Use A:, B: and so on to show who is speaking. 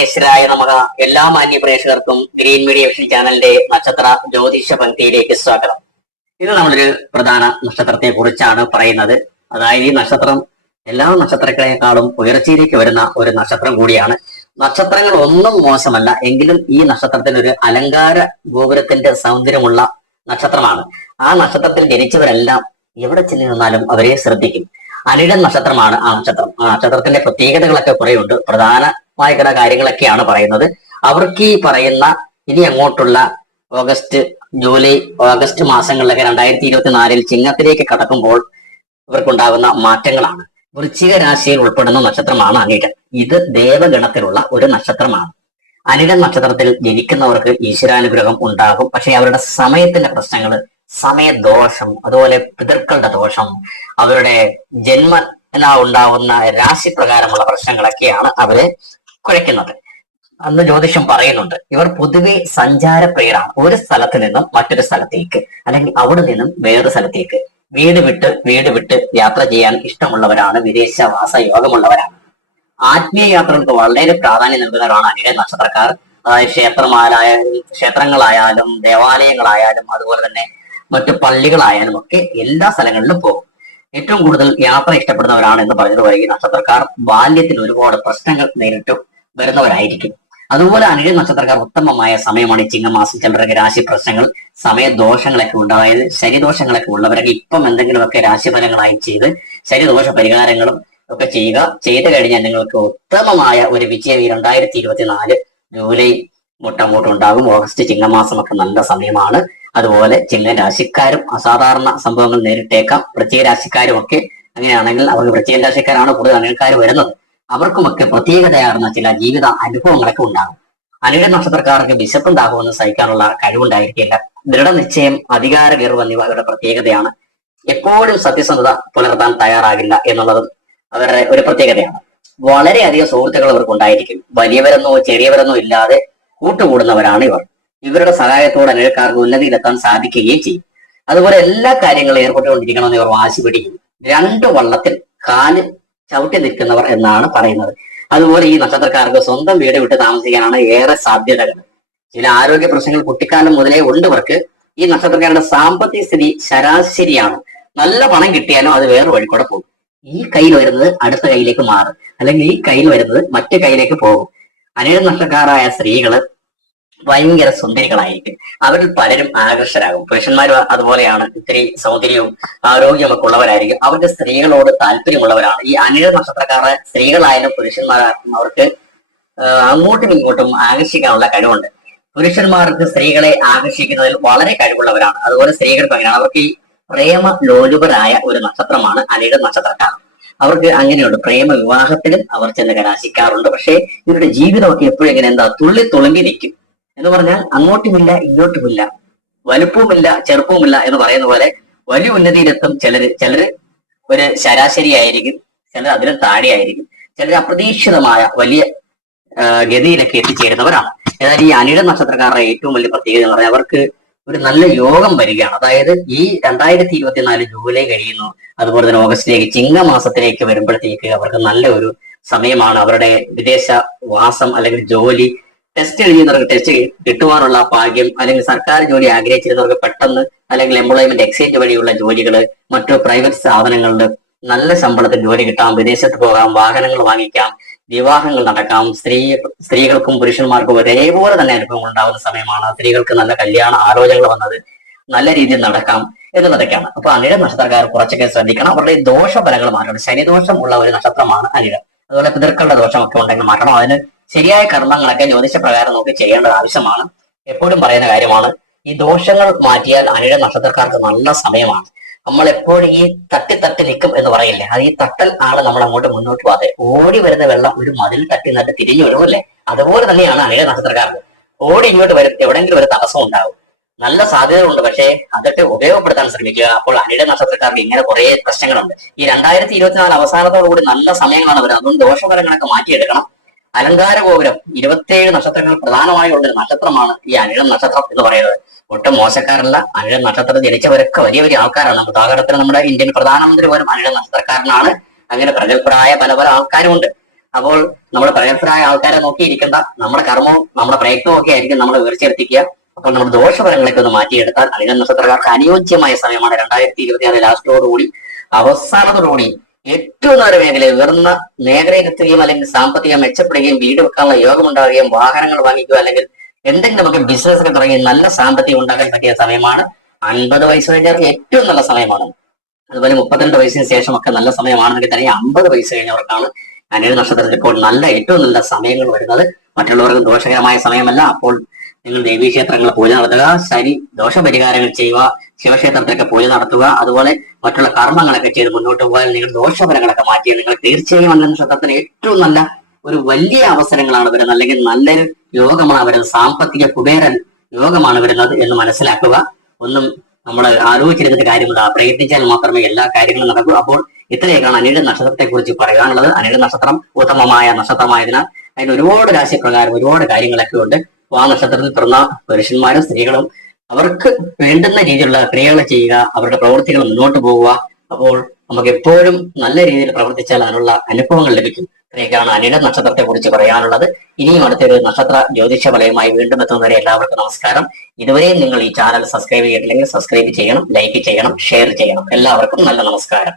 A: ഗണേശരായ നമുക്ക് എല്ലാ മാന്യ പ്രേക്ഷകർക്കും ഗ്രീൻ മീഡിയ വിഷൻ ചാനലിന്റെ നക്ഷത്ര ജ്യോതിഷ പങ്ക്തിയിലേക്ക് സ്വാഗതം. ഇന്ന് നമ്മളൊരു പ്രധാന നക്ഷത്രത്തെ കുറിച്ചാണ് പറയുന്നത്. അതായത് ഈ നക്ഷത്രം എല്ലാ നക്ഷത്രങ്ങളെക്കാളും ഉയർച്ചയിലേക്ക് വരുന്ന ഒരു നക്ഷത്രം കൂടിയാണ്. നക്ഷത്രങ്ങൾ ഒന്നും മോശമല്ല എങ്കിലും ഈ നക്ഷത്രത്തിന് ഒരു അലങ്കാര ഗോപുരത്തിന്റെ സൗന്ദര്യമുള്ള നക്ഷത്രമാണ്. ആ നക്ഷത്രത്തിൽ ജനിച്ചവരെല്ലാം എവിടെ ചെന്നു നിന്നാലും അവരെ ശ്രദ്ധിക്കും. അനിഴൻ നക്ഷത്രമാണ് ആ നക്ഷത്രം. ആ നക്ഷത്രത്തിന്റെ പ്രത്യേകതകളൊക്കെ കുറേയുണ്ട്. പ്രധാനമായ ചില കാര്യങ്ങളൊക്കെയാണ് പറയുന്നത്. അവർക്ക് ഈ പറയുന്ന ഇനി അങ്ങോട്ടുള്ള ഓഗസ്റ്റ് ജൂലൈ ഓഗസ്റ്റ് മാസങ്ങളിലൊക്കെ രണ്ടായിരത്തി ഇരുപത്തിനാലിൽ ചിങ്ങത്തിലേക്ക് കടക്കുമ്പോൾ ഇവർക്കുണ്ടാകുന്ന മാറ്റങ്ങളാണ്. വൃശ്ചിക രാശിയിൽ ഉൾപ്പെടുന്ന നക്ഷത്രമാണ് അനിഴൻ ഇത് ദേവഗണത്തിലുള്ള ഒരു നക്ഷത്രമാണ്. അനിഴ നക്ഷത്രത്തിൽ ജനിക്കുന്നവർക്ക് ഈശ്വരാനുഗ്രഹം ഉണ്ടാകും. പക്ഷെ അവരുടെ സമയത്തിന്റെ പ്രശ്നങ്ങൾ സമയദോഷം അതുപോലെ പിതൃക്കളുടെ ദോഷം അവരുടെ ജന്മ ഉണ്ടാവുന്ന രാശി പ്രകാരമുള്ള പ്രശ്നങ്ങളൊക്കെയാണ് അവരെ കുഴയ്ക്കുന്നത് അന്ന് ജ്യോതിഷം പറയുന്നുണ്ട് ഇവർ പൊതുവെ സഞ്ചാരപ്രിയരാണ് ഒരു സ്ഥലത്ത് നിന്നും മറ്റൊരു സ്ഥലത്തേക്ക് അല്ലെങ്കിൽ അവിടെ നിന്നും വേറൊരു സ്ഥലത്തേക്ക്. വീട് വിട്ട് വീട് വിട്ട് യാത്ര ചെയ്യാൻ ഇഷ്ടമുള്ളവരാണ് വിദേശവാസ യോഗമുള്ളവരാണ്. ആത്മീയ യാത്രകൾക്ക് വളരെ പ്രാധാന്യം നൽകുന്നവരാണ് അനിഴ നക്ഷത്രക്കാർ. അതായത് ക്ഷേത്രമായാലും ക്ഷേത്രങ്ങളായാലും ദേവാലയങ്ങളായാലും അതുപോലെ തന്നെ മറ്റു പള്ളികളായാലും ഒക്കെ എല്ലാ സ്ഥലങ്ങളിലും പോകും. ഏറ്റവും കൂടുതൽ യാത്ര ഇഷ്ടപ്പെടുന്നവരാണ് എന്ന് പറഞ്ഞതുപോലെ ഈ നക്ഷത്രക്കാർ. ബാല്യത്തിൽ ഒരുപാട് പ്രശ്നങ്ങൾ നേരിട്ട്. വരുന്നവരായിരിക്കും. അതുപോലെ അനിഴ നക്ഷത്രക്കാർ ഉത്തമമായ സമയമാണ്. ചിങ്ങമാസം ചിലർക്ക് രാശി പ്രശ്നങ്ങൾ സമയദോഷങ്ങളൊക്കെ ഉണ്ടായത് ശരിദോഷങ്ങളൊക്കെ ഉള്ളവരൊക്കെ ഇപ്പം എന്തെങ്കിലുമൊക്കെ രാശിഫലങ്ങളായി ചെയ്ത് ശരിദോഷ പരിഹാരങ്ങളും ഒക്കെ ചെയ്യുക. ചെയ്തു കഴിഞ്ഞാൽ നിങ്ങൾക്ക് ഉത്തമമായ ഒരു വിജയം ഈ രണ്ടായിരത്തി ഇരുപത്തിനാല് ജൂലൈ മുട്ടങ്ങോട്ട് ഉണ്ടാകും. ഓഗസ്റ്റ് ചിങ്ങമാസമൊക്കെ നല്ല സമയമാണ്. അതുപോലെ ചിങ്ങ രാശിക്കാരും അസാധാരണ സംഭവങ്ങൾ നേരിട്ടേക്കാം. പ്രത്യേക രാശിക്കാരും ഒക്കെ അങ്ങനെയാണെങ്കിൽ അവർക്ക് പ്രത്യേക രാശിക്കാരാണ് കൂടുതൽ അണിൽക്കാർ വരുന്നത്. അവർക്കുമൊക്കെ പ്രത്യേകതയാർന്ന ചില ജീവിത അനുഭവങ്ങളൊക്കെ ഉണ്ടാകും. അനിയുടെ നക്ഷത്രക്കാർക്ക് വിശപ്പുണ്ടാകുമെന്ന് സഹിക്കാനുള്ള കഴിവുണ്ടായിരിക്കില്ല ദൃഢനിശ്ചയം അധികാര ഗർവ് എന്നിവ അവരുടെ പ്രത്യേകതയാണ്. എപ്പോഴും സത്യസന്ധത പുലർത്താൻ തയ്യാറാകില്ല എന്നുള്ളതും അവരുടെ ഒരു പ്രത്യേകതയാണ്. വളരെയധികം സുഹൃത്തുക്കൾ അവർക്ക് ഉണ്ടായിരിക്കും. വലിയവരെന്നോ ചെറിയവരെന്നോ ഇല്ലാതെ കൂട്ടുകൂടുന്നവരാണ് ഇവർ. ഇവരുടെ സഹായത്തോടെ അനിഴക്കാർക്ക് ഉന്നതിയിലെത്താൻ സാധിക്കുകയും ചെയ്യും. അതുപോലെ എല്ലാ കാര്യങ്ങളും ഏർപ്പെട്ടുകൊണ്ടിരിക്കണമെന്ന് ഇവർ വാശി പിടിക്കും രണ്ട് വള്ളത്തിൽ കാൽ ചവിട്ടി നിൽക്കുന്നവർ എന്നാണ് പറയുന്നത്. അതുപോലെ ഈ നക്ഷത്രക്കാർക്ക് സ്വന്തം വീട് വിട്ട് താമസിക്കാനാണ് ഏറെ സാധ്യതകൾ. ചില ആരോഗ്യ പ്രശ്നങ്ങൾ കുട്ടിക്കാലം മുതലേ ഉള്ളവർക്ക് ഈ നക്ഷത്രക്കാരുടെ സാമ്പത്തിക സ്ഥിതി ശരാശരിയാണ്. നല്ല പണം കിട്ടിയാലും അത് വേറെ വഴി കൂടെ പോകും. ഈ കയ്യിൽ വരുന്നത് അടുത്ത കയ്യിലേക്ക് മാറും. അല്ലെങ്കിൽ ഈ കയ്യിൽ വരുന്നത് മറ്റു കയ്യിലേക്ക് പോകും. അനേക നക്ഷത്രക്കാരായ സ്ത്രീകൾ ഭയങ്കര സുന്ദരികളായിരിക്കും. അവരിൽ പലരും ആകർഷരാകും പുരുഷന്മാർ അതുപോലെയാണ്. ഇത്തിരി സൗന്ദര്യവും ആരോഗ്യമൊക്കെ ഉള്ളവരായിരിക്കും. അവർക്ക് സ്ത്രീകളോട് താല്പര്യമുള്ളവരാണ്. ഈ അനിഴ നക്ഷത്രക്കാരെ സ്ത്രീകളായാലും പുരുഷന്മാരായാലും അവർക്ക് അങ്ങോട്ടും ഇങ്ങോട്ടും ആകർഷിക്കാനുള്ള കഴിവുണ്ട്. പുരുഷന്മാർക്ക് സ്ത്രീകളെ ആകർഷിക്കുന്നതിൽ വളരെ കഴിവുള്ളവരാണ്. അതുപോലെ സ്ത്രീകൾ അങ്ങനെയാണ് അവർക്ക് ഈ പ്രേമ ലോലുപരായ ഒരു നക്ഷത്രമാണ് അനിഴ നക്ഷത്രക്കാർ. അവർക്ക് അങ്ങനെയുണ്ട്. പ്രേമ വിവാഹത്തിലും അവർ ചെന്ന് കലാശിക്കാറുണ്ട്. പക്ഷേ ഇവരുടെ ജീവിതമൊക്കെ എപ്പോഴും ഇങ്ങനെ എന്താ തുള്ളി തുളുമ്പി നിൽക്കും. എന്ന് പറഞ്ഞാൽ അങ്ങോട്ടുമില്ല ഇങ്ങോട്ടുമില്ല. വലുപ്പവുമില്ല ചെറുപ്പവുമില്ല എന്ന് പറയുന്ന പോലെ വലിയ ഉന്നതിയിലെത്തും ചിലര്. ചിലര് ഒരു ശരാശരി ആയിരിക്കും ചിലർ അതിലും താഴെയായിരിക്കും. ചിലർ അപ്രതീക്ഷിതമായ വലിയ ഗതിയിലൊക്കെ എത്തിച്ചേരുന്നവരാണ്. എന്നാൽ ഈ അനിഴ നക്ഷത്രക്കാരുടെ ഏറ്റവും വലിയ പ്രത്യേകത എന്ന് പറഞ്ഞാൽ അവർക്ക് ഒരു നല്ല യോഗം വരികയാണ്. അതായത് ഈ രണ്ടായിരത്തി ഇരുപത്തിനാല് ജൂലൈ കഴിയുന്നു. അതുപോലെ തന്നെ ഓഗസ്റ്റിലേക്ക് ചിങ്ങമാസത്തിലേക്ക് വരുമ്പോഴത്തേക്ക് അവർക്ക് നല്ല ഒരു സമയമാണ്. അവരുടെ വിദേശ വാസം അല്ലെങ്കിൽ ജോലി ടെസ്റ്റ് എഴുതിയവർക്ക് ടെസ്റ്റ് കിട്ടുവാനുള്ള ഭാഗ്യം അല്ലെങ്കിൽ സർക്കാർ ജോലി ആഗ്രഹിച്ചിരുന്നവർക്ക് പെട്ടെന്ന് അല്ലെങ്കിൽ എംപ്ലോയ്മെന്റ് എക്സ്ചേഞ്ച് വഴിയുള്ള ജോലികൾ മറ്റു പ്രൈവറ്റ് സ്ഥാപനങ്ങളിൽ നല്ല ശമ്പളത്തിൽ ജോലി കിട്ടാം വിദേശത്ത് പോകാം വാഹനങ്ങൾ വാങ്ങിക്കാം വിവാഹങ്ങൾ നടക്കാം സ്ത്രീ സ്ത്രീകൾക്കും പുരുഷന്മാർക്കും ഒരേപോലെ തന്നെ അനുഭവങ്ങൾ ഉണ്ടാകുന്ന സമയമാണ് സ്ത്രീകൾക്ക് നല്ല കല്യാണ ആലോചനകൾ വന്നത്. നല്ല രീതിയിൽ നടക്കാം എന്നുള്ളതൊക്കെയാണ്. അപ്പൊ അനിഴ നക്ഷത്രക്കാർ കുറച്ചൊക്കെ ശ്രദ്ധിക്കണം. അവരുടെ ദോഷഫലങ്ങൾ മാറ്റണം. ശനിദോഷം ഉള്ള ഒരു നക്ഷത്രമാണ് അനിഴ. അതുപോലെ പിതൃക്കളുടെ ദോഷമൊക്കെ ഉണ്ടെങ്കിൽ മാറ്റണം. അതിന് ശരിയായ കർമ്മങ്ങളൊക്കെ ജ്യോതിഷ പ്രകാരം നോക്കി ചെയ്യേണ്ടത് ആവശ്യമാണ്. എപ്പോഴും പറയുന്ന കാര്യമാണ് ഈ ദോഷങ്ങൾ മാറ്റിയാൽ അനിഴ നക്ഷത്രക്കാർക്ക് നല്ല സമയമാണ്. നമ്മൾ എപ്പോഴും ഈ തട്ടി തട്ടി നിൽക്കും എന്ന് പറയില്ലേ? അത് ഈ തട്ടൽ ആണ് നമ്മൾ അങ്ങോട്ട് മുന്നോട്ട് പോകാതെ ഓടി വരുന്ന വെള്ളം ഒരു മതിൽ തട്ടി നട്ട് തിരിഞ്ഞു വരുമല്ലേ അതുപോലെ തന്നെയാണ് അനിഴ നക്ഷത്രക്കാർക്ക്. ഓടി ഇങ്ങോട്ട് വരും എവിടെങ്കിലും ഒരു തടസ്സം ഉണ്ടാവും നല്ല സാധ്യതകളുണ്ട് പക്ഷേ അതൊക്കെ ഉപയോഗപ്പെടുത്താൻ ശ്രമിക്കുക. അപ്പോൾ അനിഴ നക്ഷത്രക്കാർക്ക് ഇങ്ങനെ കുറെ പ്രശ്നങ്ങളുണ്ട്. ഈ രണ്ടായിരത്തി ഇരുപത്തിനാല് അവസാനത്തോടുകൂടി നല്ല സമയങ്ങളാണ് വരുന്നത്. അതുകൊണ്ട് ദോഷഫലങ്ങളൊക്കെ മാറ്റിയെടുക്കണം. അലങ്കാര ഗോപുരം ഇരുപത്തിയേഴ് നക്ഷത്രങ്ങൾ പ്രധാനമായുള്ള ഒരു നക്ഷത്രമാണ് ഈ അനിഴം നക്ഷത്രം എന്ന് പറയുന്നത്. ഒട്ടും മോശക്കാരല്ല. അനിഴം നക്ഷത്രം ജനിച്ചവരൊക്കെ വലിയ വലിയ ആൾക്കാരാണ്. ഉദാഹരണത്തിന് നമ്മുടെ ഇന്ത്യൻ പ്രധാനമന്ത്രി പോലും അനിഴം നക്ഷത്രക്കാരനാണ്. അങ്ങനെ പ്രഗത്ഭരായ പല പല ആൾക്കാരുമുണ്ട്. അപ്പോൾ നമ്മുടെ പ്രഗത്ഭരായ ആൾക്കാരെ നോക്കിയിരിക്കേണ്ട നമ്മുടെ കർമ്മവും നമ്മുടെ പ്രയത്നവും ഒക്കെ ആയിരിക്കും നമ്മൾ ഉയർച്ചയെത്തിക്കുക അപ്പോൾ നമ്മുടെ ദോഷഫലങ്ങളൊക്കെ ഒന്ന് മാറ്റിയെടുത്താൽ അനിഴം നക്ഷത്രക്കാർക്ക് അനുയോജ്യമായ സമയമാണ്. രണ്ടായിരത്തി ഇരുപത്തിയാറ് ലാസ്റ്റോടുകൂടി അവസാനത്തോടുകൂടി ഏറ്റവും നല്ല മേഖല ഉയർന്ന മേഖലയിലെത്തുകയും അല്ലെങ്കിൽ സാമ്പത്തികം മെച്ചപ്പെടുകയും വീട് വെക്കാനുള്ള യോഗമുണ്ടാവുകയും വാഹനങ്ങൾ വാങ്ങിക്കുക അല്ലെങ്കിൽ എന്തെങ്കിലും നമുക്ക് ബിസിനസ് ഒക്കെ തുടങ്ങി നല്ല സാമ്പത്തികം ഉണ്ടാക്കാൻ പറ്റിയ സമയമാണ്. അൻപത് വയസ്സ് കഴിഞ്ഞവർക്ക് ഏറ്റവും നല്ല സമയമാണ്. അതുപോലെ മുപ്പത്തിരണ്ട് വയസ്സിന് ശേഷമൊക്കെ നല്ല സമയമാണെങ്കിൽ തന്നെ അമ്പത് വയസ്സ് കഴിഞ്ഞവർക്കാണ് അനിഴ നക്ഷത്രത്തിൽ ഇപ്പോൾ നല്ല ഏറ്റവും നല്ല സമയങ്ങൾ വരുന്നത്. മറ്റുള്ളവർക്ക് ദോഷകരമായ സമയമല്ല. അപ്പോൾ നിങ്ങൾ ദേവീക്ഷേത്രങ്ങൾ പൂജ നടത്തുക ശനി ദോഷപരിഹാരങ്ങൾ ചെയ്യുക ശിവക്ഷേത്രത്തിലൊക്കെ പൂജ നടത്തുക അതുപോലെ മറ്റുള്ള കർമ്മങ്ങളൊക്കെ ചെയ്ത് മുന്നോട്ട് പോയാൽ നിങ്ങൾ ദോഷഫലങ്ങളൊക്കെ മാറ്റിയാൽ നിങ്ങൾ തീർച്ചയായും അന്ന നക്ഷത്രത്തിന് ഏറ്റവും നല്ല ഒരു വലിയ അവസരങ്ങളാണ് വരുന്നത്. അല്ലെങ്കിൽ നല്ലൊരു യോഗമാണ് വരുന്നത്. സാമ്പത്തിക കുബേരൻ യോഗമാണ് വരുന്നത് എന്ന് മനസ്സിലാക്കുക. ഒന്നും നമ്മൾ ആലോചിച്ചിരുന്നിട്ട് കാര്യമില്ല പ്രയത്നിച്ചാൽ മാത്രമേ എല്ലാ കാര്യങ്ങളും നടക്കൂ. അപ്പോൾ ഇത്രയൊക്കെയാണ് അനിയുടെ നക്ഷത്രത്തെ കുറിച്ച് പറയാനുള്ളത്. അനിയുടെ നക്ഷത്രം ഉത്തമമായ നക്ഷത്രമായതിനാൽ അതിന് ഒരുപാട് രാശിപ്രകാരം ഒരുപാട് കാര്യങ്ങളൊക്കെ ഉണ്ട്. ആ നക്ഷത്രത്തിൽ പിറന്ന പുരുഷന്മാരും സ്ത്രീകളും അവർക്ക് വേണ്ടുന്ന രീതിയിലുള്ള ക്രിയകൾ ചെയ്യുക അവരുടെ പ്രവൃത്തികൾ മുന്നോട്ട് പോവുക അപ്പോൾ നമുക്ക് എപ്പോഴും നല്ല രീതിയിൽ പ്രവർത്തിച്ചാൽ അതിനുള്ള അനുഭവങ്ങൾ ലഭിക്കും. ഇത്രയൊക്കെയാണ് അനിട നക്ഷത്രത്തെ കുറിച്ച് പറയാനുള്ളത്. ഇനിയും അടുത്തൊരു നക്ഷത്ര ജ്യോതിഷ വലയമായി വീണ്ടും എത്തുന്നവരെ എല്ലാവർക്കും നമസ്കാരം. ഇതുവരെയും നിങ്ങൾ ഈ ചാനൽ സബ്സ്ക്രൈബ് ചെയ്തിട്ടില്ലെങ്കിൽ സബ്സ്ക്രൈബ് ചെയ്യണം ലൈക്ക് ചെയ്യണം ഷെയർ ചെയ്യണം. എല്ലാവർക്കും നല്ല നമസ്കാരം.